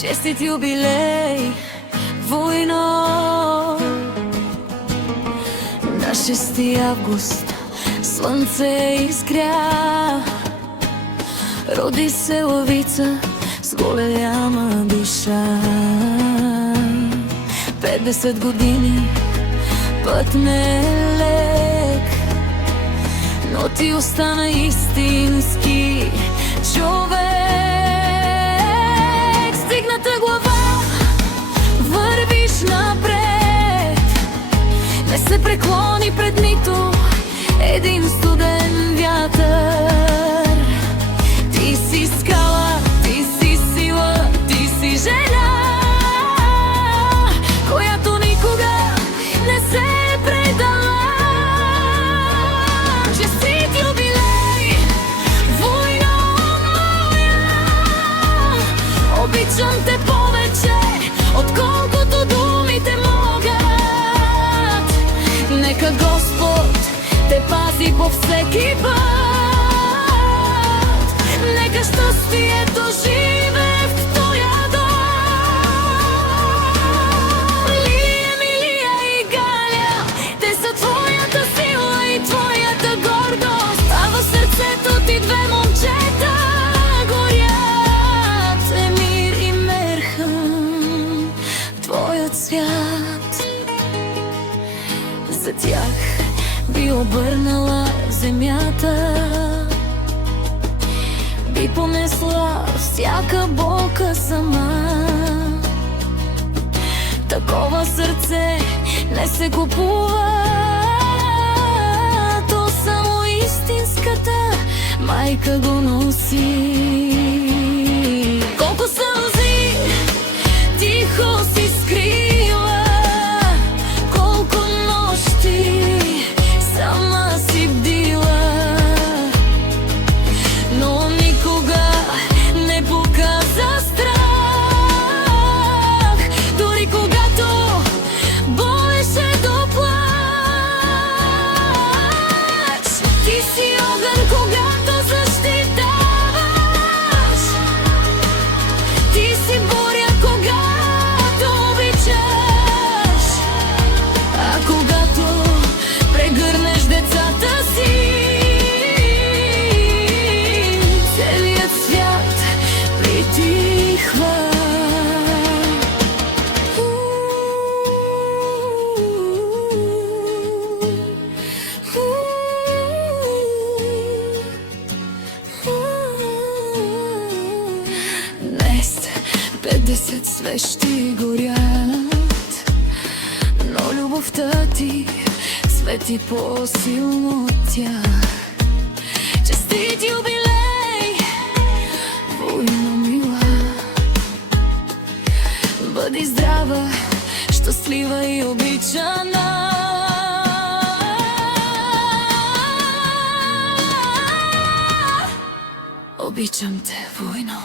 Честит юбилей, войно. На 6 август слънце изгря, роди се лъвица с голяма душа. 50 години, път не е лек, но ти остана истински човек. Стигната глава, вървиш напред, не се преклони пред нито един студен вятър. Ти си скала, ти си сила, ти си жена, която никога не се е предала. Честит юбилей, войно моя, обичам те повече, отколкото думите могат. Нека Господ те пази по всеки път, нека щастието живее в твоя дом. Лия, Милия и Галя, те са твоята сила и твоята гордост, а в сърцето ти две момчета горят. Емир и Мерхан, твоят свят. За тях би обърнала земята, би понесла всяка болка сама. Такова сърце не се купува, то само истинската майка го носи. Колко сълзи тихо си скрила, колко нощи сама си бдила, но никога не показа страх, дори когато болеше до плач. Ти си огън, когато защитаваш, ти си буря, когато обичаш, а когато прегърнеш децата си, целият свят притихва. Днес 50 свещи горят, но любовта ти свети по-силно от тях. Честит юбилей, войно мила, бъди здрава, щастлива и обичана. Обичам те, войно.